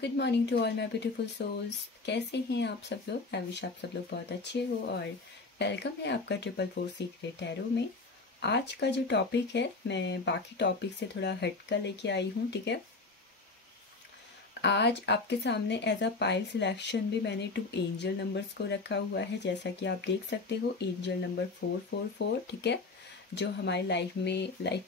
Good morning to all my beautiful souls. कैसे हैं आप सब लोग? आई विश आप सब लोग बहुत अच्छे हो और वेलकम है आपका 444 सीक्रेट टैरो में। आज का जो टॉपिक है मैं बाकी टॉपिक से थोड़ा हटकर लेके आई हूँ, ठीक है। आज आपके सामने एज अ पाइल सिलेक्शन भी मैंने 2 एंजल नंबर्स को रखा हुआ है, जैसा कि आप देख सकते हो। एंजल नंबर 444, ठीक है, जो हमारी लाइफ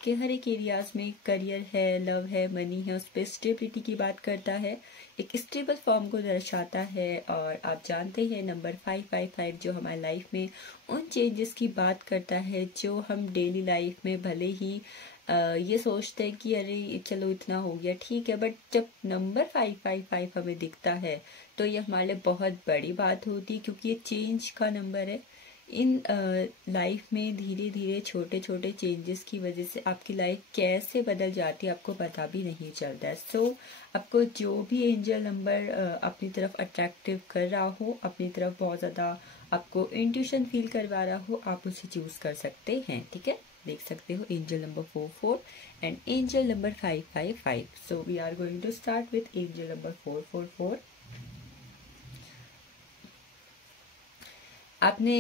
के हर एक एरियाज में करियर है, लव है, मनी है, उस पर स्टेबिलिटी की बात करता है, एक स्टेबल फॉर्म को दर्शाता है। और आप जानते हैं नंबर 555 जो हमारी लाइफ में उन चेंजेस की बात करता है जो हम डेली लाइफ में भले ही ये सोचते हैं कि अरे चलो इतना हो गया, ठीक है, बट जब नंबर 555 हमें दिखता है तो ये हमारे लिए बहुत बड़ी बात होती है, क्योंकि ये चेंज का नंबर है। इन लाइफ में धीरे धीरे छोटे छोटे चेंजेस की वजह से आपकी लाइफ कैसे बदल जाती है आपको पता भी नहीं चलता है। सो आपको जो भी एंजल नंबर अपनी तरफ अट्रैक्टिव कर रहा हो, अपनी तरफ बहुत ज़्यादा आपको इंट्यूशन फील करवा रहा हो, आप उसे चूज कर सकते हैं, ठीक है। देख सकते हो angel number 44 and angel number 555। So we are going to start with angel number 444। आपने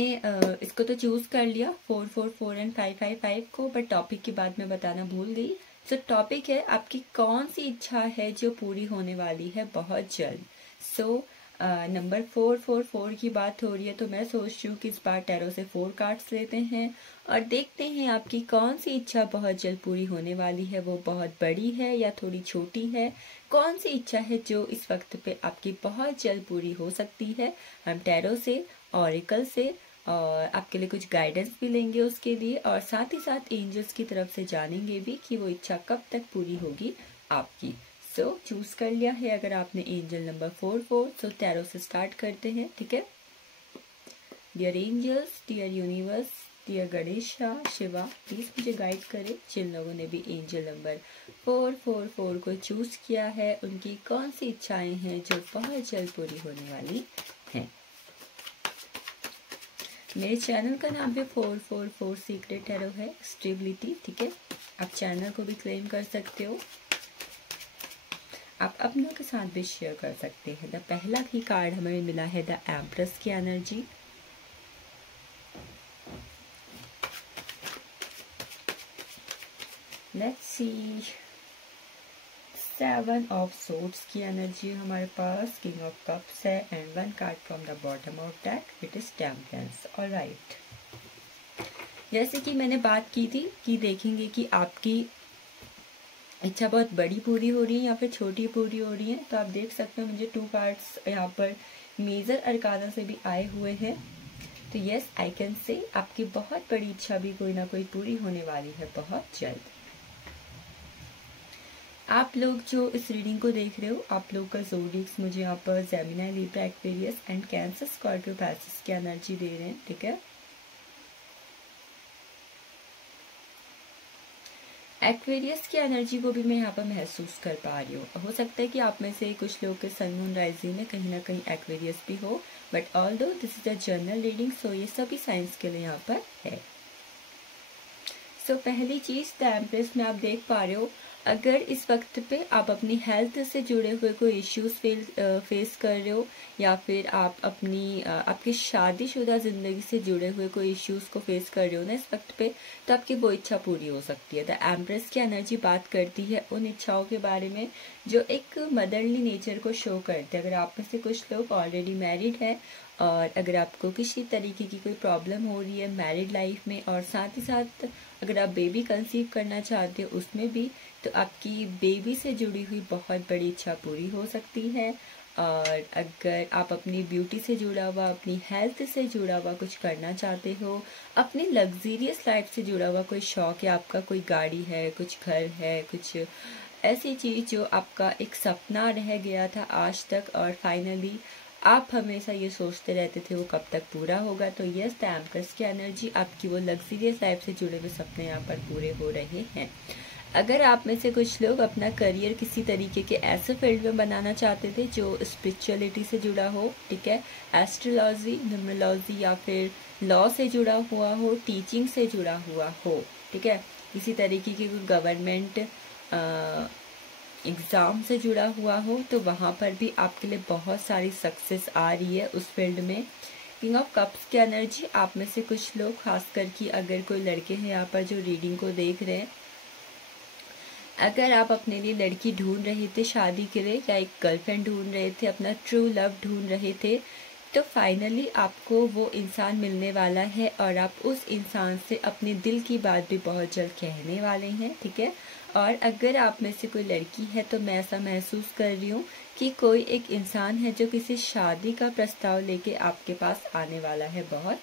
इसको तो चूज कर लिया 444 एंड 555 को, बट टॉपिक की बात मैं बताना भूल गई। सो टॉपिक है आपकी कौन सी इच्छा है जो पूरी होने वाली है बहुत जल्द। सो नंबर 444 की बात हो रही है, तो मैं सोच रही हूँ कि इस बार टैरो से 4 कार्ड्स लेते हैं और देखते हैं आपकी कौन सी इच्छा बहुत जल्द पूरी होने वाली है। वो बहुत बड़ी है या थोड़ी छोटी है? कौन सी इच्छा है जो इस वक्त पे आपकी बहुत जल्द पूरी हो सकती है? हम टैरो से, ऑरिकल से और आपके लिए कुछ गाइडेंस भी लेंगे उसके लिए, और साथ ही साथ एंजल्स की तरफ से जानेंगे भी कि वो इच्छा कब तक पूरी होगी आपकी। सो चूज कर लिया है अगर आपने एंजल नंबर 44। सो टैरो से स्टार्ट करते हैं, ठीक है। Dear angels, dear universe, dear Ganesha, Shiva, please मुझे गाइड करें। जिन लोगों ने भी एंजल नंबर 444 को चूज किया है उनकी कौन सी इच्छाएं हैं जो बहुत जल्द पूरी होने वाली हैं। मेरे चैनल का नाम भी 444 सीक्रेट टैरो है, स्टेबिलिटी, ठीक है। आप चैनल को भी क्लेम कर सकते हो, आप अपनों के साथ भी शेयर कर सकते हैं। द पहला ही कार्ड हमें मिला है द एम्प्रेस की energy. Let's see 7 of swords की एनर्जी हमारे पास, किंग ऑफ कप्स है and 1 card from the bottom of deck, it is temperance. Alright, जैसे कि मैंने बात की थी कि देखेंगे कि आपकी इच्छा बहुत बड़ी पूरी हो रही है या फिर छोटी पूरी हो रही है। तो आप देख सकते हो मुझे 2 कार्ड्स यहाँ पर मेजर अरकाना से भी आए हुए हैं। तो यस, आई कैन से आपकी बहुत बड़ी इच्छा भी कोई ना कोई पूरी होने वाली है बहुत जल्द। आप लोग जो इस रीडिंग को देख रहे हो, आप लोग का ज़ोडिएक्स मुझे यहाँ पर Gemini, Libra, Aquarius and Cancer, Scorpio, Pisces की एनर्जी दे रहे हैं, ठीक है। एक्वेरियस की एनर्जी को भी मैं यहाँ पर महसूस कर पा रही हूँ। हो सकता है कि आप में से कुछ लोग के सन मून राइजिंग में कहीं ना कहीं एक्वेरियस भी हो, but although this is a general reading, so ये सभी साइंस के लिए यहाँ पर है। सो पहली चीज़ द एम्प्रेस में आप देख पा रहे हो, अगर इस वक्त पे आप अपनी हेल्थ से जुड़े हुए कोई इश्यूज फेस कर रहे हो, या फिर आप अपनी आपकी शादीशुदा ज़िंदगी से जुड़े हुए कोई इश्यूज को फेस कर रहे हो ना इस वक्त पे, तो आपकी वो इच्छा पूरी हो सकती है। द एम्प्रेस की एनर्जी बात करती है उन इच्छाओं के बारे में जो एक मदरली नेचर को शो करते हैं। अगर आप में से कुछ लोग ऑलरेडी मैरिड है और अगर आपको किसी तरीके की कोई प्रॉब्लम हो रही है मैरिड लाइफ में, और साथ ही साथ अगर आप बेबी कंसीव करना चाहते हो उसमें भी, तो आपकी बेबी से जुड़ी हुई बहुत बड़ी इच्छा पूरी हो सकती है। और अगर आप अपनी ब्यूटी से जुड़ा हुआ, अपनी हेल्थ से जुड़ा हुआ कुछ करना चाहते हो, अपनी लग्जरियस लाइफ से जुड़ा हुआ कोई शौक है आपका, कोई गाड़ी है, कुछ घर है, कुछ ऐसी चीज़ जो आपका एक सपना रह गया था आज तक और फाइनली आप हमेशा ये सोचते रहते थे वो कब तक पूरा होगा, तो यस द एम्प्रेस की एनर्जी आपकी वो लग्जरियस लाइफ से जुड़े हुए सपने यहाँ पर पूरे हो रहे हैं। अगर आप में से कुछ लोग अपना करियर किसी तरीके के ऐसे फील्ड में बनाना चाहते थे जो स्पिरिचुअलिटी से जुड़ा हो, ठीक है, एस्ट्रोलॉजी, न्यूमरोलॉजी या फिर लॉ से जुड़ा हुआ हो, टीचिंग से जुड़ा हुआ हो, ठीक है, किसी तरीके की कोई गवर्नमेंट एग्ज़ाम से जुड़ा हुआ हो तो वहाँ पर भी आपके लिए बहुत सारी सक्सेस आ रही है उस फील्ड में। किंग ऑफ कप्स की एनर्जी, आप में से कुछ लोग, खासकर कि अगर कोई लड़के हैं यहाँ पर जो रीडिंग को देख रहे हैं, अगर आप अपने लिए लड़की ढूंढ रहे थे शादी के लिए या एक गर्लफ्रेंड ढूंढ रहे थे, अपना ट्रू लव ढूंढ रहे थे, तो फाइनली आपको वो इंसान मिलने वाला है और आप उस इंसान से अपने दिल की बात भी बहुत जल्द कहने वाले हैं, ठीक है। और अगर आप में से कोई लड़की है तो मैं ऐसा महसूस कर रही हूँ कि कोई एक इंसान है जो किसी शादी का प्रस्ताव लेके आपके पास आने वाला है बहुत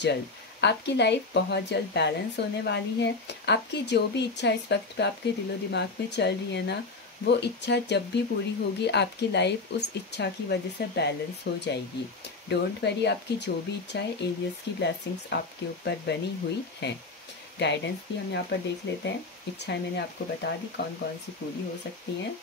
जल्द। आपकी लाइफ बहुत जल्द बैलेंस होने वाली है। आपकी जो भी इच्छा इस वक्त पे आपके दिलो दिमाग में चल रही है ना, वो इच्छा जब भी पूरी होगी आपकी लाइफ उस इच्छा की वजह से बैलेंस हो जाएगी। डोंट वरी, आपकी जो भी इच्छा है, एलियंस की ब्लेसिंग्स आपके ऊपर बनी हुई हैं। गाइडेंस भी हम यहाँ पर देख लेते हैं। इच्छाएं मैंने आपको बता दी कौन कौन सी पूरी हो सकती हैं।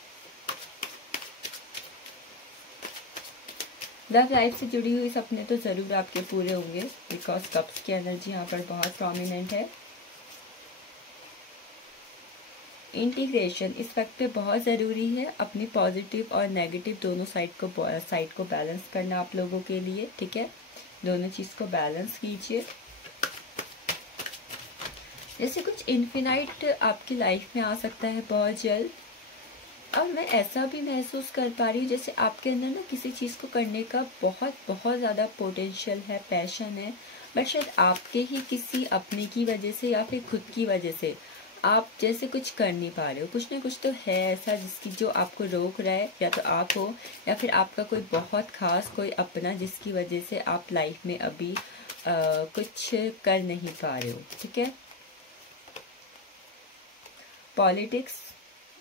लव लाइफ से जुड़ी हुई सपने तो ज़रूर आपके पूरे होंगे, बिकॉज कप्स की एनर्जी यहाँ पर बहुत प्रोमिनेंट है। इंटीग्रेशन इस वक्त पे बहुत ज़रूरी है। अपनी पॉजिटिव और नेगेटिव दोनों साइड को बैलेंस करना आप लोगों के लिए, ठीक है। दोनों चीज़ को बैलेंस कीजिए। जैसे कुछ इन्फिनाइट आपकी लाइफ में आ सकता है बहुत जल्द। और मैं ऐसा भी महसूस कर पा रही हूँ जैसे आपके अंदर ना किसी चीज़ को करने का बहुत बहुत ज़्यादा पोटेंशियल है, पैशन है, बट शायद आपके ही किसी अपने की वजह से या फिर खुद की वजह से आप जैसे कुछ कर नहीं पा रहे हो। कुछ ना कुछ तो है ऐसा जिसकी जो आपको रोक रहा है, या तो आप हो या फिर आपका कोई बहुत खास कोई अपना, जिसकी वजह से आप लाइफ में अभी कुछ कर नहीं पा रहे हो, ठीक है। पॉलिटिक्स,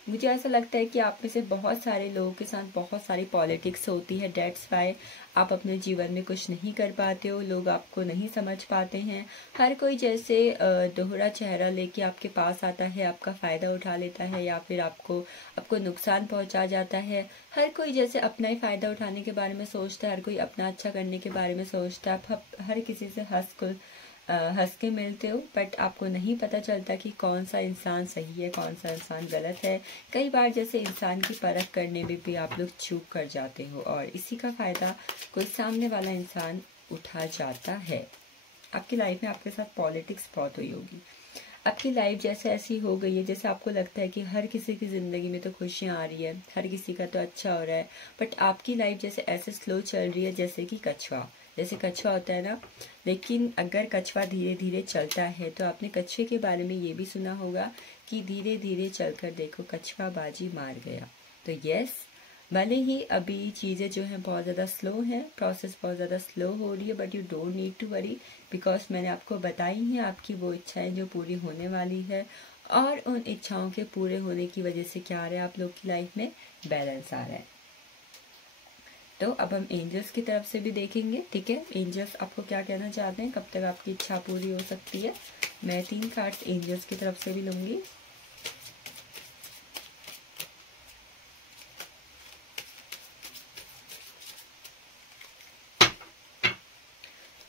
मुझे ऐसा लगता है कि आप में से बहुत सारे लोगों के साथ बहुत सारी पॉलिटिक्स होती है। डेट्स वाई आप अपने जीवन में कुछ नहीं कर पाते हो, लोग आपको नहीं समझ पाते हैं। हर कोई जैसे दोहरा चेहरा लेके आपके पास आता है, आपका फ़ायदा उठा लेता है या फिर आपको नुकसान पहुंचा जाता है। हर कोई जैसे अपना ही फ़ायदा उठाने के बारे में सोचता है, हर कोई अपना अच्छा करने के बारे में सोचता है। आप हर किसी से हंस के मिलते हो, बट आपको नहीं पता चलता कि कौन सा इंसान सही है, कौन सा इंसान गलत है। कई बार जैसे इंसान की परख करने में भी आप लोग चूक कर जाते हो और इसी का फ़ायदा कोई सामने वाला इंसान उठा जाता है। आपकी लाइफ में आपके साथ पॉलिटिक्स बहुत हुई होगी। आपकी लाइफ जैसे ऐसी हो गई है जैसे आपको लगता है कि हर किसी की ज़िंदगी में तो खुशियाँ आ रही है, हर किसी का तो अच्छा हो रहा है, बट आपकी लाइफ जैसे ऐसे स्लो चल रही है जैसे कि कछुआ, जैसे कछुआ होता है ना। लेकिन अगर कछुआ धीरे धीरे चलता है तो आपने कछुए के बारे में ये भी सुना होगा कि धीरे धीरे चलकर देखो कछुआ बाजी मार गया। तो यस, भले ही अभी चीज़ें जो हैं बहुत ज़्यादा स्लो हैं, प्रोसेस बहुत ज़्यादा स्लो हो रही है, but you don't need to worry, because मैंने आपको बताई हैं आपकी वो इच्छाएं जो पूरी होने वाली है। और उन इच्छाओं के पूरे होने की वजह से क्या आ रहा है, आप लोग की लाइफ में बैलेंस आ रहा है। तो अब हम एंजल्स की तरफ से भी देखेंगे, ठीक है। एंजल्स आपको क्या कहना चाहते हैं, कब तक आपकी इच्छा पूरी हो सकती है। मैं 3 कार्ड्स एंजल्स की तरफ से भी लूँगी।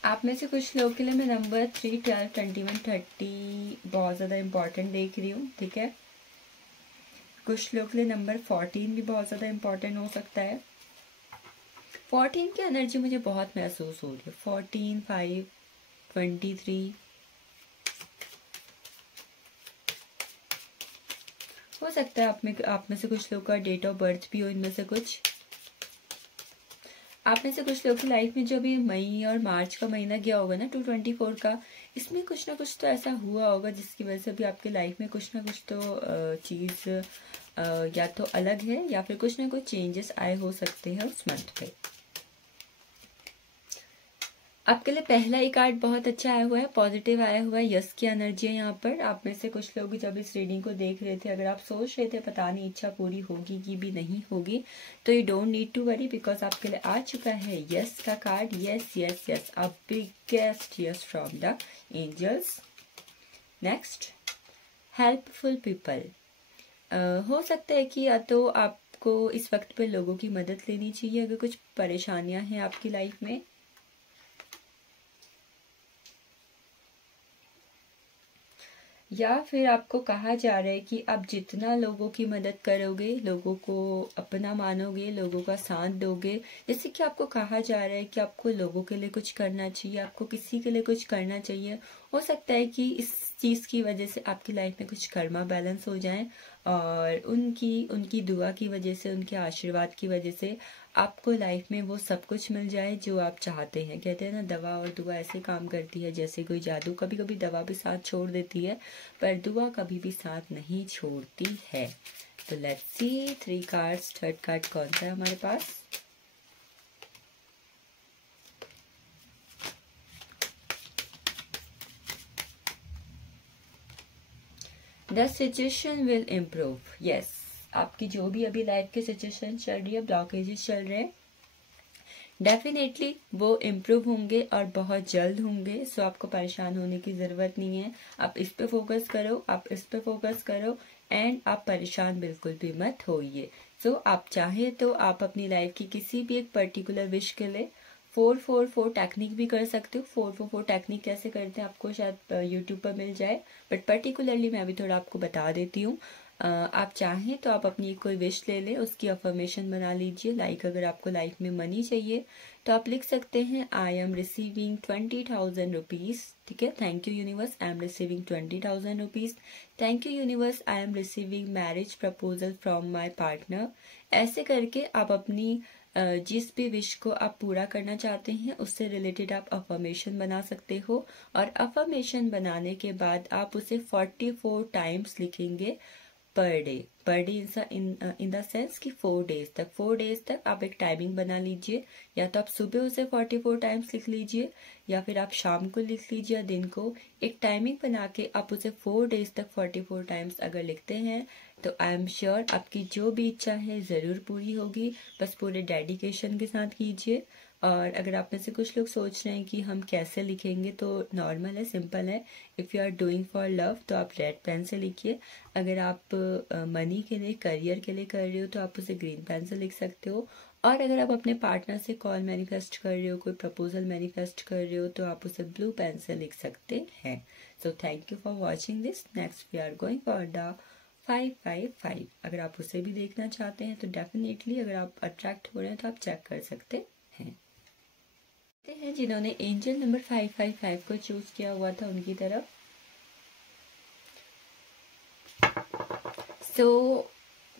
आप में से कुछ लोगों के लिए मैं नंबर 3, 12, 21, 30 बहुत ज़्यादा इम्पॉर्टेंट देख रही हूँ, ठीक है। कुछ लोगों के लिए नंबर 14 भी बहुत ज़्यादा इम्पॉर्टेंट हो सकता है। 14 की एनर्जी मुझे बहुत महसूस हो रही है। 14, 5, 23 हो सकता है। आप में से कुछ लोगों का डेट ऑफ बर्थ भी हो इनमें से कुछ। आप में से कुछ लोगों की लाइफ में जो भी मई और मार्च का महीना गया होगा ना 224 का, इसमें कुछ ना कुछ तो ऐसा हुआ होगा जिसकी वजह से भी आपके लाइफ में कुछ ना कुछ तो चीज़ या तो अलग है या फिर कुछ ना कुछ चेंजेस आए हो सकते हैं उस मंथ पे। आपके लिए पहला ही कार्ड बहुत अच्छा आया हुआ है, पॉजिटिव आया हुआ है, यस की एनर्जी है यहाँ पर। आप में से कुछ लोग जब इस रीडिंग को देख रहे थे, अगर आप सोच रहे थे पता नहीं इच्छा पूरी होगी कि भी नहीं होगी, तो you don't need to worry, because आपके लिए आ चुका है यस का card. Yes yes yes, a biggest yes from the angels. Next, helpful people. हो सकता है कि या तो आपको इस वक्त पे लोगों की मदद लेनी चाहिए अगर कुछ परेशानियां हैं आपकी लाइफ में। या फिर आपको कहा जा रहा है कि आप जितना लोगों की मदद करोगे, लोगों को अपना मानोगे, लोगों का साथ दोगे, जैसे कि आपको कहा जा रहा है कि आपको लोगों के लिए कुछ करना चाहिए, आपको किसी के लिए कुछ करना चाहिए। हो सकता है कि इस चीज़ की वजह से आपकी लाइफ में कुछ कर्मा बैलेंस हो जाए और उनकी उनकी दुआ की वजह से, उनके आशीर्वाद की वजह से आपको लाइफ में वो सब कुछ मिल जाए जो आप चाहते हैं। कहते हैं ना, दवा और दुआ ऐसे काम करती है जैसे कोई जादू। कभी कभी दवा भी साथ छोड़ देती है, पर दुआ कभी भी साथ नहीं छोड़ती है। तो let's see 3 cards, third card कौन सा है हमारे पास। The situation will improve. Yes, आपकी जो भी अभी लाइफ की सिचुएशन चल रही है, ब्लॉकेजेस चल रहे हैं, डेफिनेटली वो इम्प्रूव होंगे और बहुत जल्द होंगे। सो आपको परेशान होने की ज़रूरत नहीं है। आप इस पे फोकस करो, आप इस पे फोकस करो एंड आप परेशान बिल्कुल भी मत होइए। सो आप चाहे तो आप अपनी लाइफ की किसी भी एक पर्टिकुलर विश के लिए 444 टेक्निक भी कर सकते हो। 444 टेक्निक कैसे करते हैं आपको शायद यूट्यूब पर मिल जाए, बट पर्टिकुलरली मैं भी थोड़ा आपको बता देती हूँ। आप चाहें तो आप अपनी कोई विश ले लें, उसकी अफर्मेशन बना लीजिए। लाइक अगर आपको लाइफ में मनी चाहिए तो आप लिख सकते हैं आई एम रिसीविंग 20,000 रुपीज़। ठीक है, thank you universe, I am receiving 20,000 rupees. Thank you universe, I am receiving marriage proposal from my partner. ऐसे करके आप अपनी जिस भी विश को आप पूरा करना चाहते हैं उससे रिलेटेड आप अफर्मेशन बना सकते हो। और अफर्मेशन बनाने के बाद आप उसे 44 टाइम्स लिखेंगे per day in the sense कि 4 डेज तक आप एक टाइमिंग बना लीजिए। या तो आप सुबह उसे 44 टाइम्स लिख लीजिए, या फिर आप शाम को लिख लीजिए, दिन को। एक टाइमिंग बना के आप उसे 4 डेज तक 44 टाइम्स अगर लिखते हैं तो आई एम श्योर आपकी जो भी इच्छा है ज़रूर पूरी होगी। बस पूरे डेडिकेशन के साथ कीजिए। और अगर आप में से कुछ लोग सोच रहे हैं कि हम कैसे लिखेंगे, तो नॉर्मल है, सिंपल है। If you are doing for love तो आप रेड पेन से लिखिए। अगर आप मनी के लिए, करियर के लिए कर रहे हो तो आप उसे ग्रीन पेन से लिख सकते हो। और अगर आप अपने पार्टनर से कॉल मैनिफेस्ट कर रहे हो, कोई प्रपोजल मैनिफेस्ट कर रहे हो, तो आप उसे ब्लू पेन से लिख सकते हैं। So thank you for watching this. Next we are going for the 555। अगर आप उसे भी देखना चाहते हैं तो डेफिनेटली अगर आप अट्रैक्ट हो रहे हैं तो आप चेक कर सकते हैं। जिन्होंने एंजल नंबर 555 को चूज किया हुआ था उनकी तरफ। सो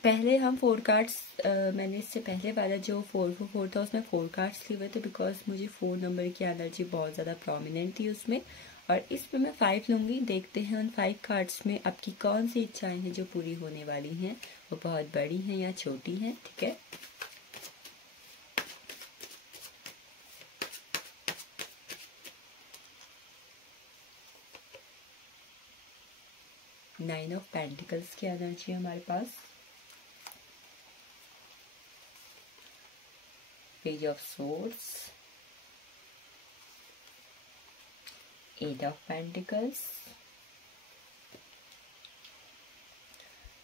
पहले हम 4 कार्ड्स, मैंने इससे पहले वाला जो 444 था उसमें 4 कार्ड्स लिए हुए थे, बिकॉज मुझे 4 नंबर की एनर्जी बहुत ज़्यादा प्रोमिनेंट थी उसमें। और इसमें मैं 5 लूँगी। देखते हैं उन 5 कार्ड्स में आपकी कौन सी इच्छाएं हैं जो पूरी होने वाली हैं, वो बहुत बड़ी हैं या छोटी हैं। ठीक है, नाइन ऑफ पेंटिकल्स की एनर्जी है हमारे पास, page of swords, 8 of pentacles.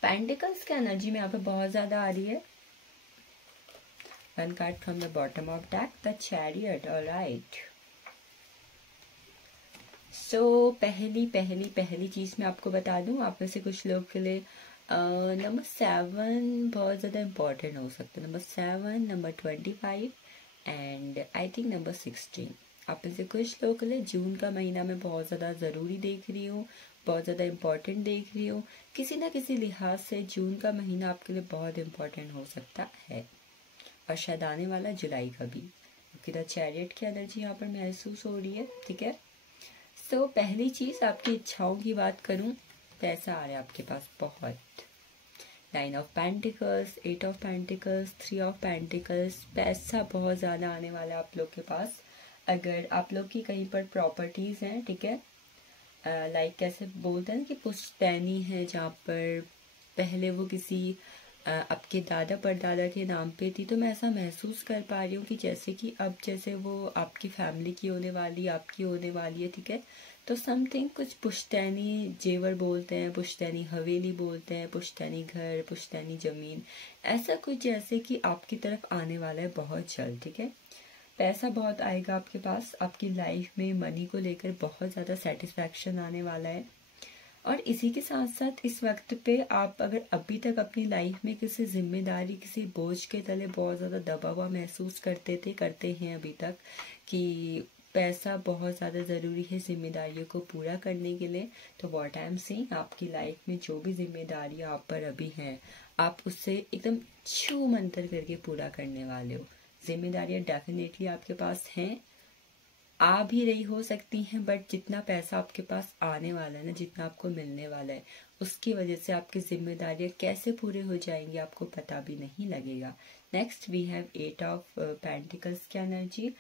Pentacles की एनर्जी में यहाँ पे बहुत ज़्यादा आ रही है। 1 card from the bottom of deck, the chariot. Alright, so पहली चीज़ मैं आपको बता दूं, आप में से कुछ लोग के लिए नंबर 7 बहुत ज़्यादा इम्पॉर्टेंट हो सकता है। Number 7, number 25 and I think number 16 आप में से कुछ लोगों के लिए जून का महीना में बहुत ज़्यादा ज़रूरी देख रही हूँ, बहुत ज़्यादा इम्पॉर्टेंट देख रही हूँ। किसी ना किसी लिहाज से जून का महीना आपके लिए बहुत इम्पॉर्टेंट हो सकता है, और शायद आने वाला जुलाई का भी, क्योंकि द चैरियट की एनर्जी यहाँ पर महसूस हो रही है। ठीक है, सो पहली चीज़ आपकी इच्छाओं की बात करूं, पैसा आ रहा है आपके पास बहुत। 9 of pentacles, 8 of pentacles, 3 of pentacles. पैसा बहुत ज़्यादा आने वाला है आप लोग के पास। अगर आप लोग की कहीं पर प्रॉपर्टीज़ हैं, ठीक है, लाइक कैसे बोलते हैं कि पुश्तैनी है, जहाँ पर पहले वो किसी आपके दादा परदादा के नाम पे थी, तो मैं ऐसा महसूस कर पा रही हूँ कि जैसे कि अब जैसे वो आपकी फैमिली की होने वाली, आपकी होने वाली है। ठीक है, तो समथिंग कुछ पुश्तैनी जेवर बोलते हैं, पुश्तैनी हवेली बोलते हैं, पुश्तैनी घर, पुश्तैनी ज़मीन, ऐसा कुछ जैसे कि आपकी तरफ आने वाला है बहुत जल्द। ठीक है, पैसा बहुत आएगा आपके पास, आपकी लाइफ में मनी को लेकर बहुत ज़्यादा सेटिस्फैक्शन आने वाला है। और इसी के साथ साथ इस वक्त पे आप अगर अभी तक अपनी लाइफ में किसी जिम्मेदारी, किसी बोझ के तले बहुत ज़्यादा दबा हुआ महसूस करते हैं अभी तक, कि पैसा बहुत ज़्यादा ज़रूरी है जिम्मेदारियों को पूरा करने के लिए, तो व्हाट आई एम सेइंग, आपकी लाइफ में जो भी जिम्मेदारियाँ आप पर अभी हैं, आप उससे एकदम छू मंतर करके पूरा करने वाले हो। जिम्मेदारियाँ डेफिनेटली आपके पास हैं, आ भी रही हो सकती हैं, बट जितना पैसा आपके पास आने वाला है ना, जितना आपको मिलने वाला है, उसकी वजह से आपकी जिम्मेदारियां कैसे पूरे हो जाएंगी आपको पता भी नहीं लगेगा। Next we have 8 of pentacles की एनर्जी।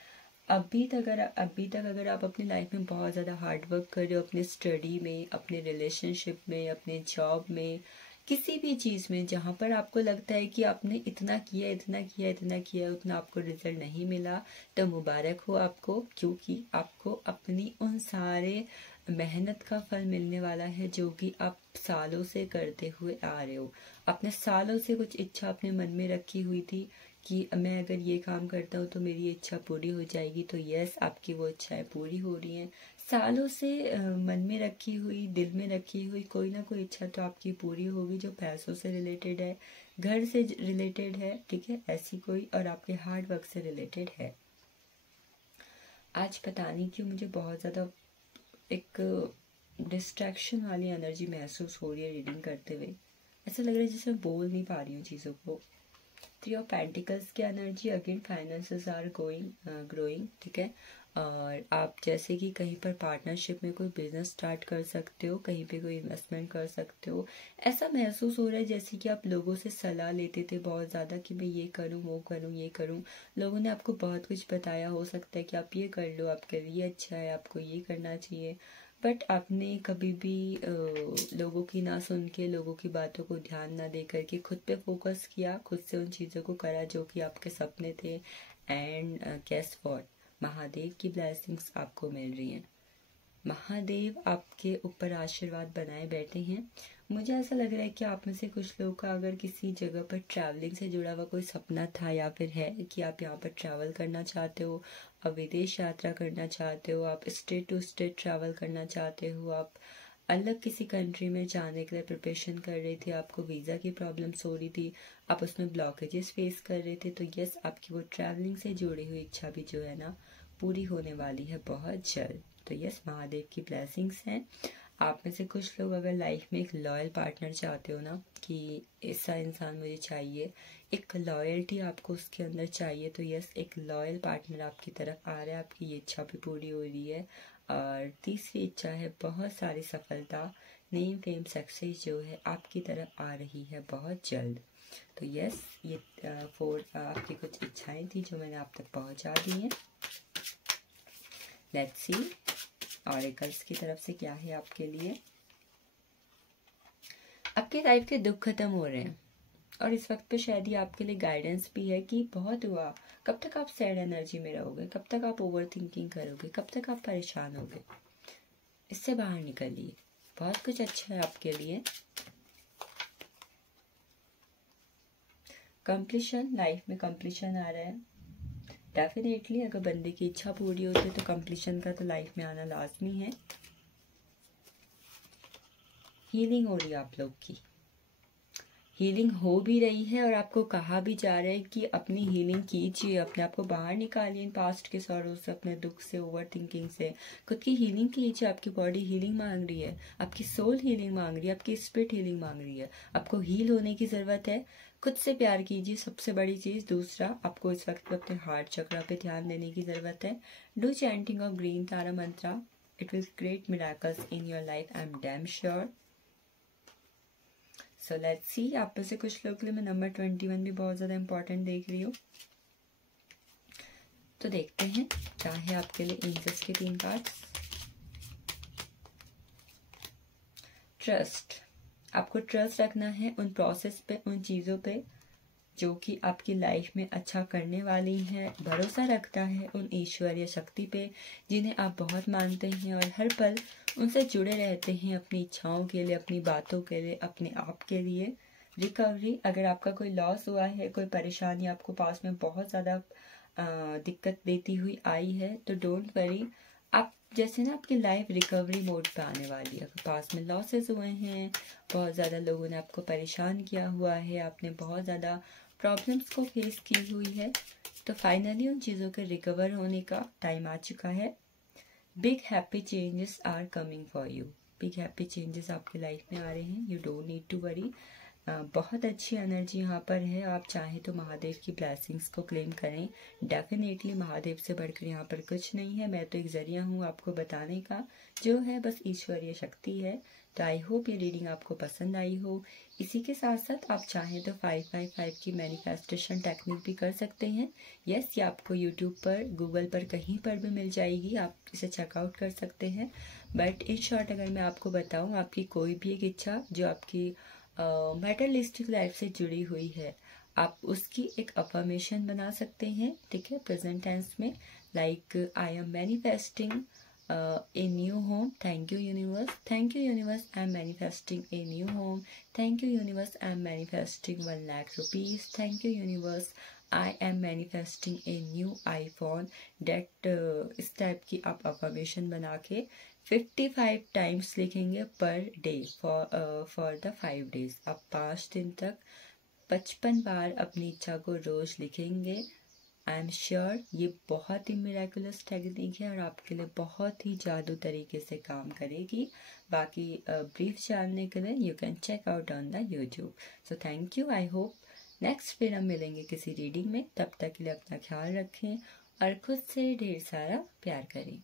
अभी तक अगर आप अपनी लाइफ में बहुत ज़्यादा हार्ड वर्क कर रहे हो, अपने स्टडी में, अपने रिलेशनशिप में, अपने जॉब में, किसी भी चीज़ में जहाँ पर आपको लगता है कि आपने इतना किया उतना आपको रिजल्ट नहीं मिला, तो मुबारक हो आपको, क्योंकि आपको अपनी उन सारे मेहनत का फल मिलने वाला है जो कि आप सालों से करते हुए आ रहे हो। अपने सालों से कुछ इच्छा अपने मन में रखी हुई थी कि मैं अगर ये काम करता हूँ तो मेरी इच्छा पूरी हो जाएगी, तो यस, आपकी वो इच्छाएं पूरी हो रही हैं। सालों से मन में रखी हुई, दिल में रखी हुई कोई ना कोई इच्छा तो आपकी पूरी होगी, जो पैसों से रिलेटेड है, घर से रिलेटेड है, ठीक है, ऐसी कोई, और आपके हार्ड वर्क से रिलेटेड है। आज पता नहीं क्यों मुझे बहुत ज़्यादा एक डिस्ट्रैक्शन वाली एनर्जी महसूस हो रही है रीडिंग करते हुए। ऐसा लग रहा है जैसे मैं बोल नहीं पा रही हूँ चीज़ों को। 3 ऑफ पेंटिकल्स की energy, again finances are growing, ठीक है। और आप जैसे कि कहीं पर पार्टनरशिप में कोई बिजनेस स्टार्ट कर सकते हो, कहीं पे कोई इन्वेस्टमेंट कर सकते हो। ऐसा महसूस हो रहा है जैसे कि आप लोगों से सलाह लेते थे बहुत ज़्यादा कि मैं ये करूँ, वो करूँ, ये करूँ। लोगों ने आपको बहुत कुछ बताया, हो सकता है कि आप ये कर लो, आपके लिए अच्छा है, आपको ये करना चाहिए, बट आपने कभी भी लोगों की ना सुन के, लोगों की बातों को ध्यान ना दे करके खुद पे फोकस किया, खुद से उन चीज़ों को करा जो कि आपके सपने थे। एंड गेस व्हाट, महादेव की ब्लेसिंग्स आपको मिल रही हैं। महादेव आपके ऊपर आशीर्वाद बनाए बैठे हैं। मुझे ऐसा लग रहा है कि आप में से कुछ लोगों का अगर किसी जगह पर ट्रैवलिंग से जुड़ा हुआ कोई सपना था, या फिर है कि आप यहाँ पर ट्रैवल करना चाहते हो, आप विदेश यात्रा करना चाहते हो, आप स्टेट टू स्टेट ट्रैवल करना चाहते हो, आप अलग किसी कंट्री में जाने के लिए प्रिपरेशन कर रहे थे, आपको वीज़ा की प्रॉब्लम्स हो रही थी, आप उसमें ब्लॉकेजेस फेस कर रहे थे, तो यस, आपकी वो ट्रैवलिंग से जुड़ी हुई इच्छा भी जो है ना पूरी होने वाली है बहुत जल्द। तो यस, महादेव की ब्लेसिंग्स हैं। आप में से कुछ लोग अगर लाइफ में एक लॉयल पार्टनर चाहते हो ना, कि ऐसा इंसान मुझे चाहिए, एक लॉयल्टी आपको उसके अंदर चाहिए, तो यस, एक लॉयल पार्टनर आपकी तरफ आ रहा है, आपकी ये इच्छा भी पूरी हो रही है। और तीसरी इच्छा है बहुत सारी सफलता, नेम फेम सक्सेस जो है आपकी तरफ आ रही है बहुत जल्द। तो यस, ये 4 आपकी कुछ इच्छाएं थी जो मैंने आप तक पहुंचा दी हैं। लेट्स सी ऑरेकल्स की तरफ से क्या है आपके लिए। आपके लाइफ के दुख खत्म हो रहे हैं, और इस वक्त पे शायद ही आपके लिए गाइडेंस भी है कि बहुत हुआ, कब तक आप सैड एनर्जी में रहोगे, कब तक आप ओवर थिंकिंग करोगे, कब तक आप परेशान होगे, इससे बाहर निकलिए, बहुत कुछ अच्छा है आपके लिए। कंप्लीशन, लाइफ में कंप्लीशन आ रहा है डेफिनेटली। अगर बंदे की इच्छा पूरी होती है तो कंप्लीशन का तो लाइफ में आना लाजमी है। हीलिंग हो रही है, आप लोग की हीलिंग हो भी रही है, और आपको कहा भी जा रहा है कि अपनी हीलिंग कीजिए, अपने आप को बाहर निकालिए इन पास्ट के सॉरो से, अपने दुख से, ओवर थिंकिंग से, खुद की हीलिंग कीजिए। आपकी बॉडी हीलिंग मांग रही है, आपकी सोल हीलिंग मांग रही है, आपकी स्पिरिट हीलिंग मांग रही है, आपको हील होने की ज़रूरत है। खुद से प्यार कीजिए, सबसे बड़ी चीज़। दूसरा, आपको इस वक्त पे अपने हार्ट चक्रा पे ध्यान देने की ज़रूरत है। Do chanting of green Tara Mantra, it will create miracles in your life, I am damn sure. So let's see, आप में से कुछ लोग के लिए मैं नंबर 21 भी बहुत ज़्यादा इंपॉर्टेंट देख रही हूँ, तो देखते हैं क्या है आपके लिए एंजल्स के 3 कार्ड्स। ट्रस्ट, आपको ट्रस्ट रखना है उन प्रोसेस पे, उन चीज़ों पे जो कि आपकी लाइफ में अच्छा करने वाली हैं। भरोसा रखता है उन ईश्वरीय शक्ति पे जिन्हें आप बहुत मानते हैं, और हर पल उनसे जुड़े रहते हैं अपनी इच्छाओं के लिए, अपनी बातों के लिए, अपने आप के लिए। रिकवरी, अगर आपका कोई लॉस हुआ है, कोई परेशानी आपको पास में बहुत ज़्यादा दिक्कत देती हुई आई है, तो डोंट वरी, आप जैसे ना आपकी लाइफ रिकवरी मोड पे आने वाली है। पास में लॉसेस हुए हैं, बहुत ज़्यादा लोगों ने आपको परेशान किया हुआ है, आपने बहुत ज़्यादा प्रॉब्लम्स को फेस की हुई है, तो फाइनली उन चीज़ों के रिकवर होने का टाइम आ चुका है। Big happy changes are coming for you. Big happy changes आपकी लाइफ में आ रहे हैं। You don't need to worry. बहुत अच्छी एनर्जी यहाँ पर है। आप चाहें तो महादेव की ब्लेसिंग्स को क्लेम करें। डेफिनेटली महादेव से बढ़कर यहाँ पर कुछ नहीं है। मैं तो एक जरिया हूँ आपको बताने का, जो है बस ईश्वरीय शक्ति है। तो आई होप ये रीडिंग आपको पसंद आई हो। इसी के साथ साथ आप चाहें तो 555 की मैनिफेस्टेशन टेक्निक भी कर सकते हैं। यस, ये आपको यूट्यूब पर, गूगल पर, कहीं पर भी मिल जाएगी, आप इसे चेकआउट कर सकते हैं। बट इन शॉर्ट अगर मैं आपको बताऊँ, आपकी कोई भी एक इच्छा जो आपकी मेटरलिस्टिक लाइफ से जुड़ी हुई है, आप उसकी एक अफर्मेशन बना सकते हैं। ठीक है, प्रेजेंट टेंस में, like I am manifesting a new home. Thank you universe. Thank you universe, I am manifesting a new home. Thank you universe, I am manifesting 1 lakh rupees. Thank you universe, I am manifesting a new iPhone. That इस type की आप affirmation बना के 55 times लिखेंगे per day for the 5 days। आप 5 दिन तक 55 बार अपनी इच्छा को रोज लिखेंगे। आई एम श्योर ये बहुत ही मिराकुलस टेक्निक है और आपके लिए बहुत ही जादू तरीके से काम करेगी। बाकी ब्रीफ जानने के लिए you can check out on the YouTube. So thank you. I hope next फिर हम मिलेंगे किसी रीडिंग में। तब तक के लिए अपना ख्याल रखें और खुद से ढेर सारा प्यार करें।